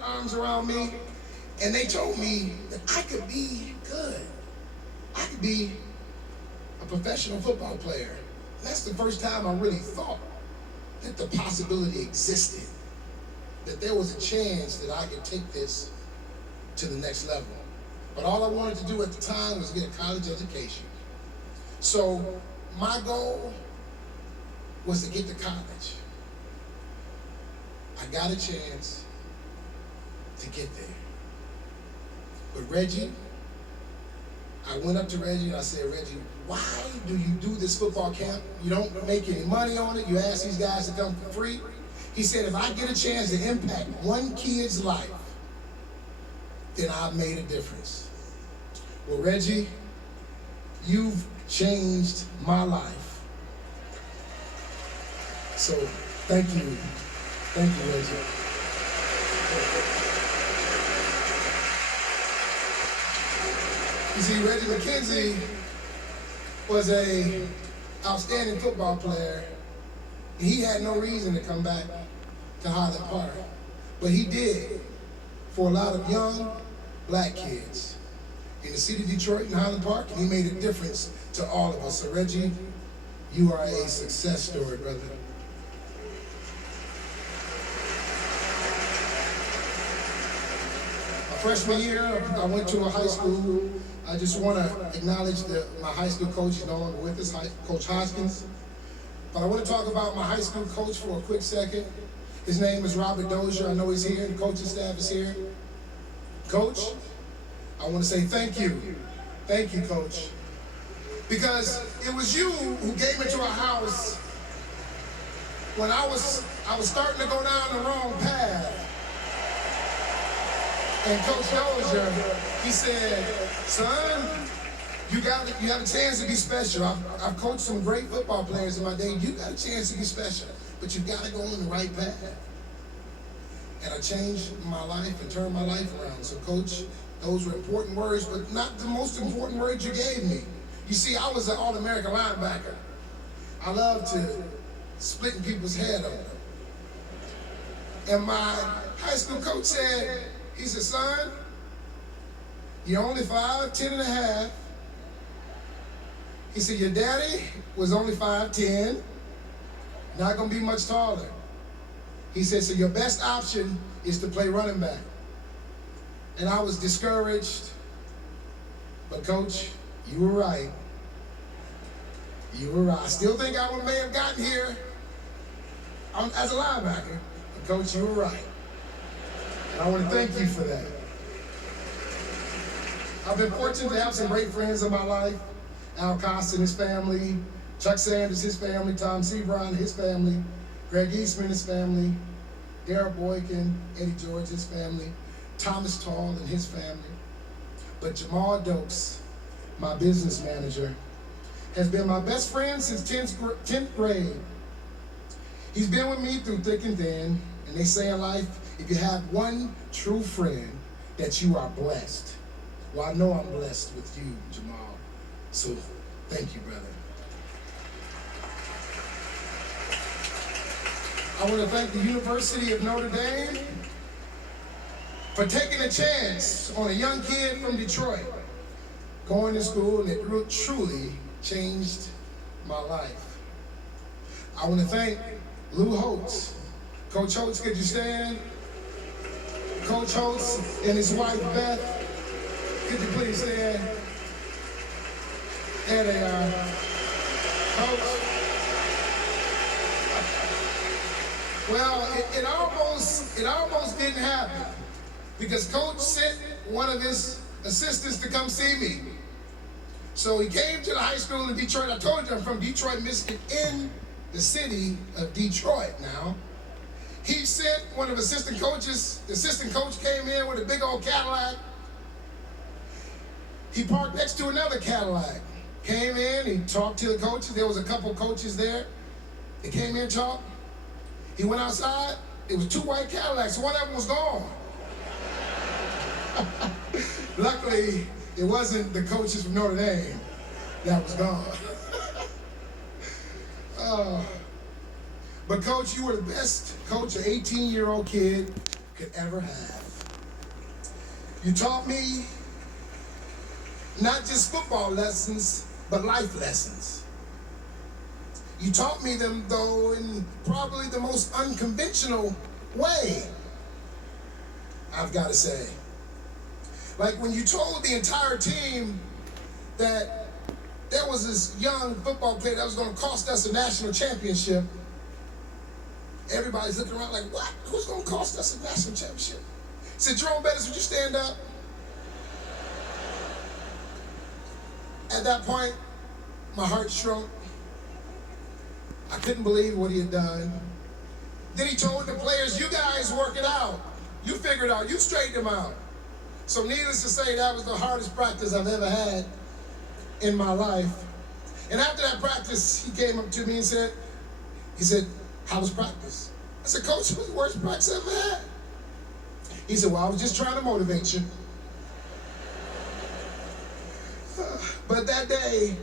their arms around me, and they told me that I could be good. I could be a professional football player. And that's the first time I really thought that the possibility existed, that there was a chance that I could take this to the next level. But all I wanted to do at the time was get a college education. So my goal was to get to college. I got a chance to get there. But Reggie, I went up to Reggie and I said, Reggie, why do you do this football camp? You don't make any money on it. You ask these guys to come for free. He said, if I get a chance to impact one kid's life, then I've made a difference. Well, Reggie, you've changed my life. So thank you. Thank you, Reggie. You see, Reggie McKenzie was an outstanding football player. He had no reason to come back to Highland Park, but he did for a lot of young black kids in the city of Detroit and Highland Park, and he made a difference to all of us. So Reggie, you are a success story, brother. Freshman year, I went to a high school. I just want to acknowledge my high school coach is no longer with us, Coach Hoskins. But I want to talk about my high school coach for a quick second. His name is Robert Dozier. I know he's here. The coaching staff is here. Coach, I want to say thank you. Thank you, Coach. Because it was you who gave me to a house when I was starting to go down the wrong path. And Coach Dozier, he said, son, you have a chance to be special. I've coached some great football players in my day. You got a chance to be special, but you've got to go on the right path. And I changed my life and turned my life around. So Coach, those were important words, but not the most important words you gave me. You see, I was an All-American linebacker. I loved to splitting people's head open. And my high school coach said, he said, son, you're only 5'10" and a half. He said, your daddy was only 5'10", not gonna be much taller. He said, so your best option is to play running back. And I was discouraged, but Coach, you were right. You were right. I still think I may have gotten here as a linebacker, but Coach, you were right. I want to thank you for that. I've been fortunate to have some great friends in my life. Al Costa and his family, Chuck Sanders, his family, Tom Sebron, his family, Greg Eastman, his family, Darrell Boykin, Eddie George, his family, Thomas Tall and his family. But Jamal Dokes, my business manager, has been my best friend since 10th grade. He's been with me through thick and thin, and they say in life, if you have one true friend, that you are blessed. Well, I know I'm blessed with you, Jamal. So, thank you, brother. I want to thank the University of Notre Dame for taking a chance on a young kid from Detroit, going to school, and it truly changed my life. I want to thank Lou Holtz. Coach Holtz, could you stand? Coach Holtz and his wife, Beth, could you please stand? There they are. Coach. Well, it almost didn't happen because Coach sent one of his assistants to come see me. So he came to the high school in Detroit. I told you I'm from Detroit, Michigan, in the city of Detroit now. He sent one of the assistant coaches. The assistant coach came in with a big old Cadillac. He parked next to another Cadillac. Came in, he talked to the coaches. There was a couple coaches there. They came in and talked. He went outside. It was 2 white Cadillacs. One of them was gone. Luckily, it wasn't the coaches from Notre Dame that was gone. But Coach, you were the best coach, an 18-year-old kid could ever have. You taught me not just football lessons, but life lessons. You taught me them, though, in probably the most unconventional way, I've got to say. Like when you told the entire team that there was this young football player that was going to cost us a national championship, everybody's looking around like, what? Who's going to cost us a national championship? I said, Jerome Bettis, would you stand up? At that point, my heart shrunk. I couldn't believe what he had done. Then he told the players, you guys work it out. You figure it out. You straighten them out. So needless to say, that was the hardest practice I've ever had in my life. And after that practice, he came up to me and said, how was practice? I said, Coach, it was the worst practice I ever had. He said, well, I was just trying to motivate you. But that day,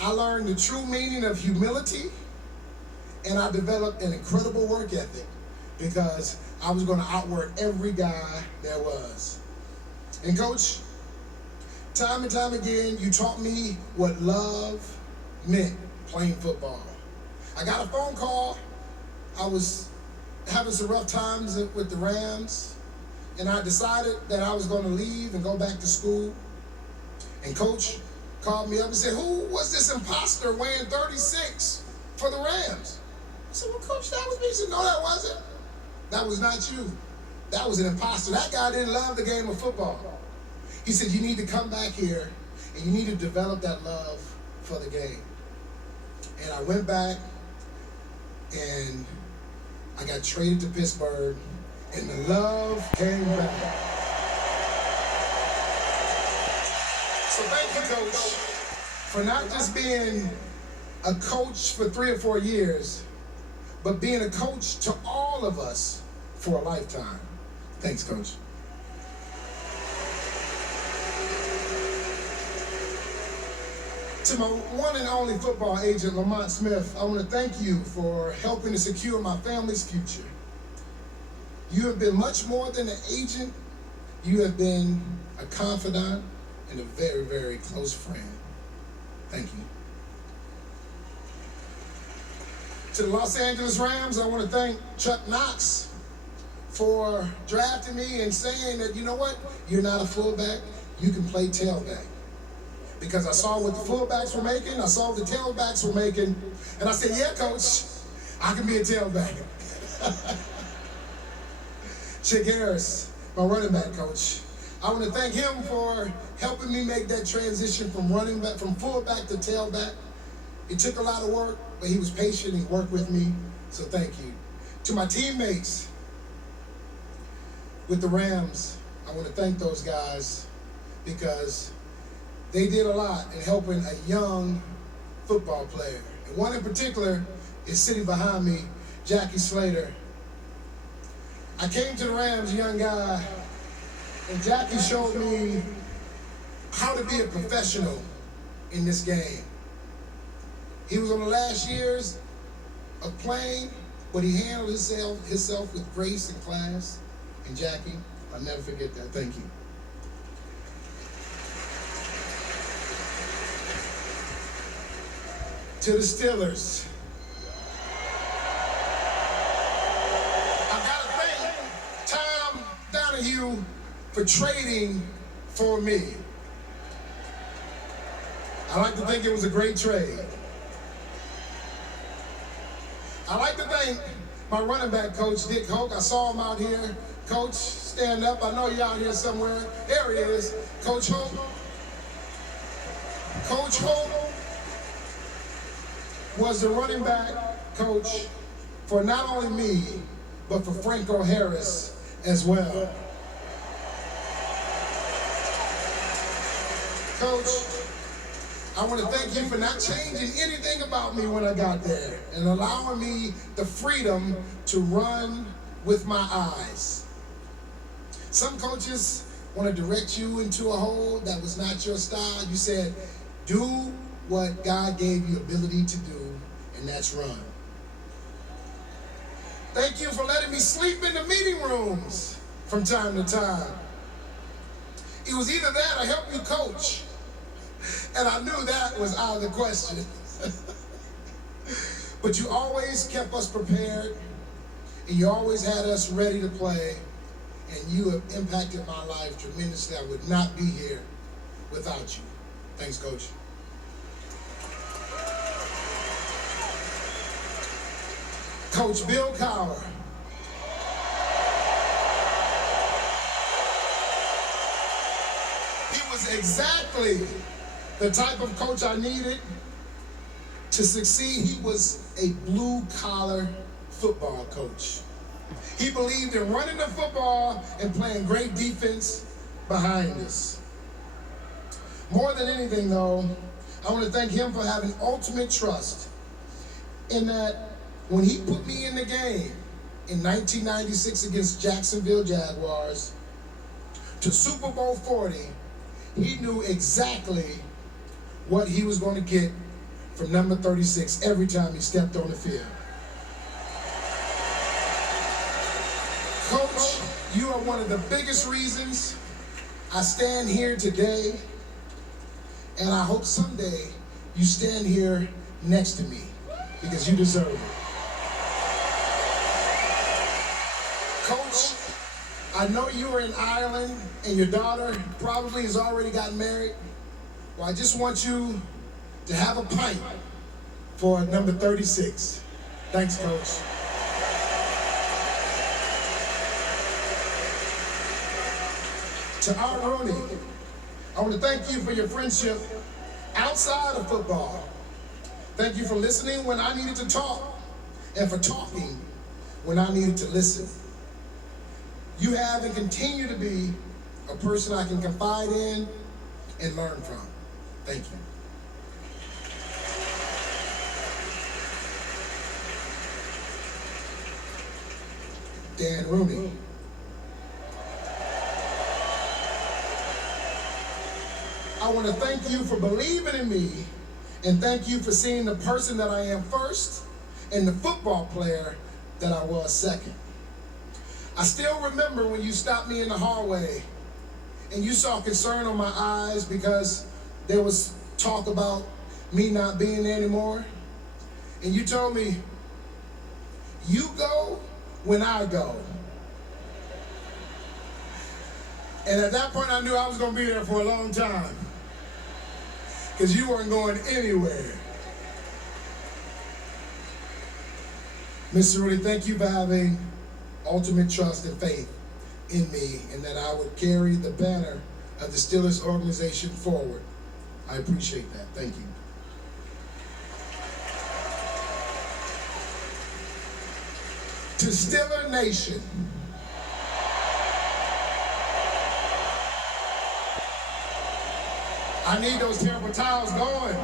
I learned the true meaning of humility, and I developed an incredible work ethic because I was going to outwork every guy there was. And Coach, time and time again, you taught me what love meant playing football. I got a phone call. I was having some rough times with the Rams, and I decided that I was going to leave and go back to school. And Coach called me up and said, who was this imposter weighing 36 for the Rams? I said, well, Coach, that was me. He said, no, that wasn't. That was not you. That was an imposter. That guy didn't love the game of football. He said, you need to come back here and you need to develop that love for the game. And I went back and I got traded to Pittsburgh and the love came back. So thank you, Coach, for not just being a coach for 3 or 4 years, but being a coach to all of us for a lifetime. Thanks, Coach. To my one and only football agent, Lamont Smith, I want to thank you for helping to secure my family's future. You have been much more than an agent. You have been a confidant and a very, very close friend. Thank you. To the Los Angeles Rams, I want to thank Chuck Knox for drafting me and saying that, you know what, you're not a fullback, you can play tailback. Because I saw what the fullbacks were making, I saw what the tailbacks were making, and I said, yeah, Coach, I can be a tailback. Chick Harris, my running back coach, I want to thank him for helping me make that transition from running back, from fullback to tailback. It took a lot of work, but he was patient, he worked with me, so thank you. To my teammates with the Rams, I want to thank those guys because they did a lot in helping a young football player. And one in particular is sitting behind me, Jackie Slater. I came to the Rams, a young guy, and Jackie showed me how to be a professional in this game. He was on the last years of playing, but he handled himself with grace and class. And Jackie, I'll never forget that. Thank you. To the Steelers, I've got to thank Tom Donahue for trading for me. I like to think it was a great trade. I like to thank my running back coach, Dick Hoke. I saw him out here. Coach, stand up. I know you're out here somewhere. There he is, Coach Hoke. Coach Hoke was the running back coach for not only me, but for Franco Harris as well. Coach, I want to thank you for not changing anything about me when I got there and allowing me the freedom to run with my eyes. Some coaches want to direct you into a hole that was not your style. You said, do what God gave you ability to do, and that's run. Thank you for letting me sleep in the meeting rooms from time to time. It was either that or help you coach. And I knew that was out of the question. But you always kept us prepared, and you always had us ready to play, and you have impacted my life tremendously. I would not be here without you. Thanks, Coach. Coach Bill Cowher. He was exactly the type of coach I needed to succeed. He was a blue-collar football coach. He believed in running the football and playing great defense behind us. More than anything, though, I want to thank him for having ultimate trust in that when he put me in the game in 1996 against Jacksonville Jaguars to Super Bowl 40, he knew exactly what he was going to get from number 36 every time he stepped on the field. Coach, you are one of the biggest reasons I stand here today, and I hope someday you stand here next to me because you deserve it. Coach, I know you are in Ireland and your daughter probably has already gotten married. Well, I just want you to have a pint for number 36. Thanks, Coach. To Art Rooney, I want to thank you for your friendship outside of football. Thank you for listening when I needed to talk and for talking when I needed to listen. You have and continue to be a person I can confide in and learn from. Thank you. Dan Rooney. I want to thank you for believing in me, and thank you for seeing the person that I am first and the football player that I was second. I still remember when you stopped me in the hallway and you saw concern on my eyes because there was talk about me not being there anymore. And you told me, you go when I go. And at that point I knew I was going to be there for a long time because you weren't going anywhere. Mr. Rudy, thank you for having ultimate trust and faith in me and that I would carry the banner of the Steelers organization forward. I appreciate that. Thank you. To Steeler Nation. I need those terrible towels going.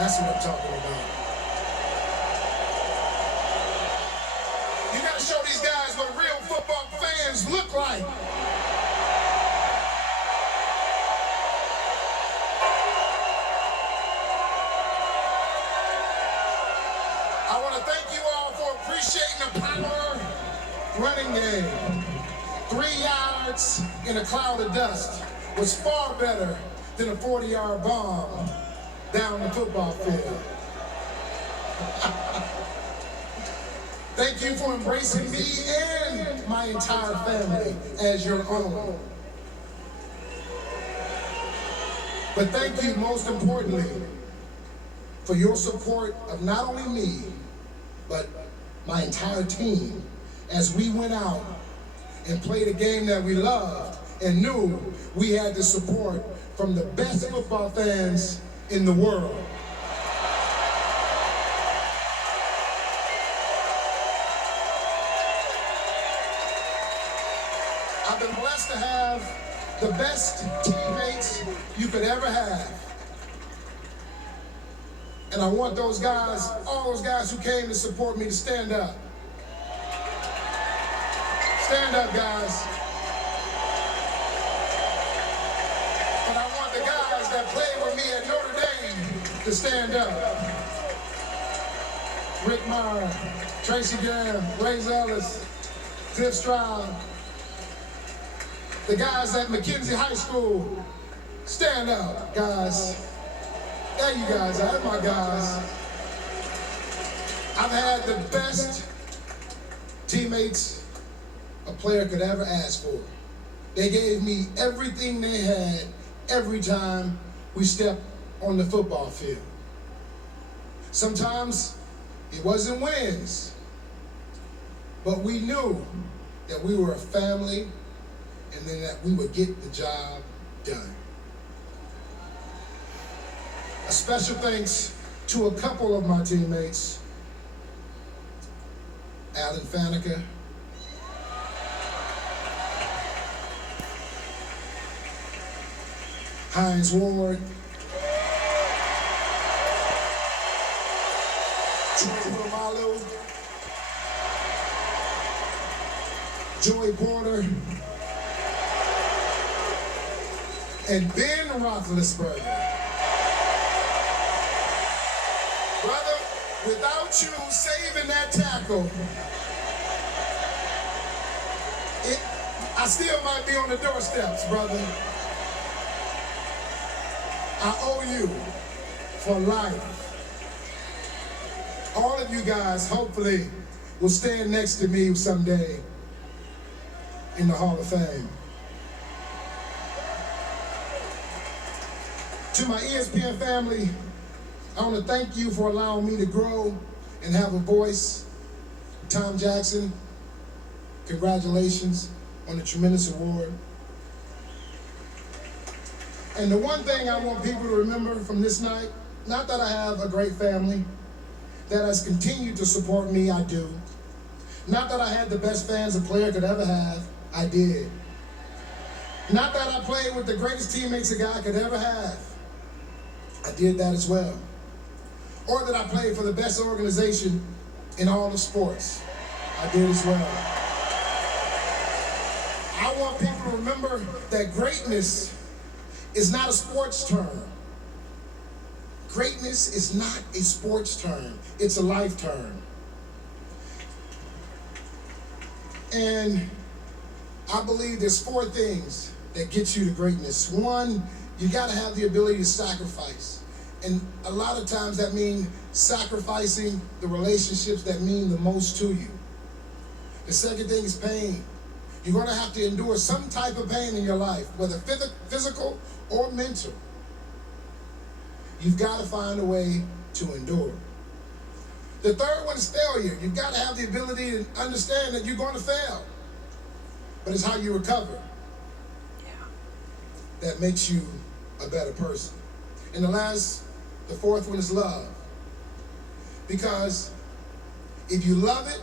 That's what I'm talking about. You gotta show these guys what real football fans look like. I want to thank you all for appreciating the power running game. 3 yards in a cloud of dust was far better than a 40-yard bomb down the football field. Thank you for embracing me and my entire family as your own. But thank you most importantly for your support of not only me, but my entire team as we went out and played a game that we loved and knew we had the support from the best football fans in the world. I've been blessed to have the best teammates you could ever have. And I want those guys, all those guys who came to support me, to stand up. Stand up, guys. But I want the guys that played with me at Notre Dame to stand up. Rick Meyer, Tracy Graham, Ray Ellis, Cliff Stroud, the guys at McKenzie High School. Stand up, guys. There you guys are, my guys. I've had the best teammates a player could ever ask for. They gave me everything they had every time we stepped on the football field. Sometimes it wasn't wins, but we knew that we were a family and then that we would get the job done. A special thanks to a couple of my teammates, Alan Faneca, Hines Ward, Troy, Joey Porter, and Ben Roethlisberger. Brother, without you saving that tackle, I still might be on the doorsteps, brother. I owe you for life. All of you guys, hopefully, will stand next to me someday in the Hall of Fame. To my ESPN family, I want to thank you for allowing me to grow and have a voice. Tom Jackson, congratulations on the tremendous award. And the one thing I want people to remember from this night, not that I have a great family that has continued to support me, I do. Not that I had the best fans a player could ever have, I did. Not that I played with the greatest teammates a guy could ever have, I did that as well. Or that I played for the best organization in all of sports, I did as well. I want people to remember that greatness is not a sports term. Greatness is not a sports term, it's a life term. And I believe there's 4 things that get you to greatness. 1, you gotta have the ability to sacrifice. And a lot of times that means sacrificing the relationships that mean the most to you. The second thing is pain. You're gonna have to endure some type of pain in your life, whether physical or mental. You've got to find a way to endure. The third one is failure. You've got to have the ability to understand that you're going to fail. But it's how you recover that makes you a better person. And the fourth one is love. Because if you love it,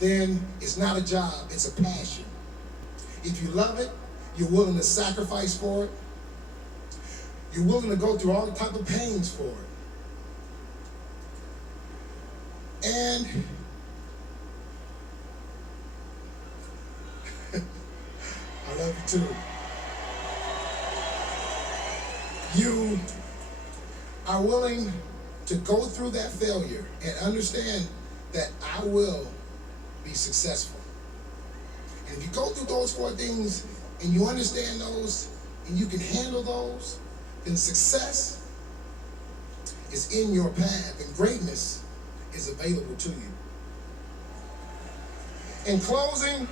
then it's not a job, it's a passion. If you love it, you're willing to sacrifice for it. You're willing to go through all the type of pains for it. And I love you too. You are willing to go through that failure and understand that I will be successful. And if you go through those 4 things and you understand those and you can handle those, then success is in your path and greatness is available to you. In closing,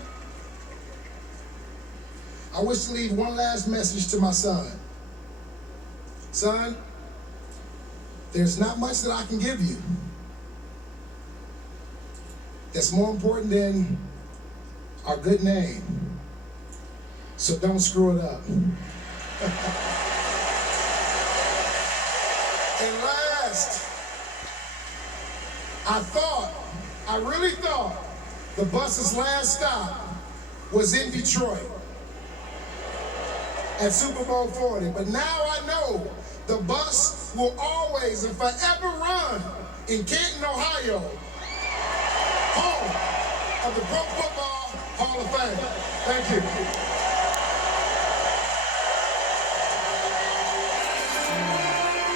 I wish to leave one last message to my son. Son, there's not much that I can give you that's more important than our good name. So don't screw it up. And last, I really thought the bus's last stop was in Detroit at Super Bowl 40. But now I know the bus will always and forever run in Canton, Ohio, home of the Pro Football Hall of Fame. Thank you.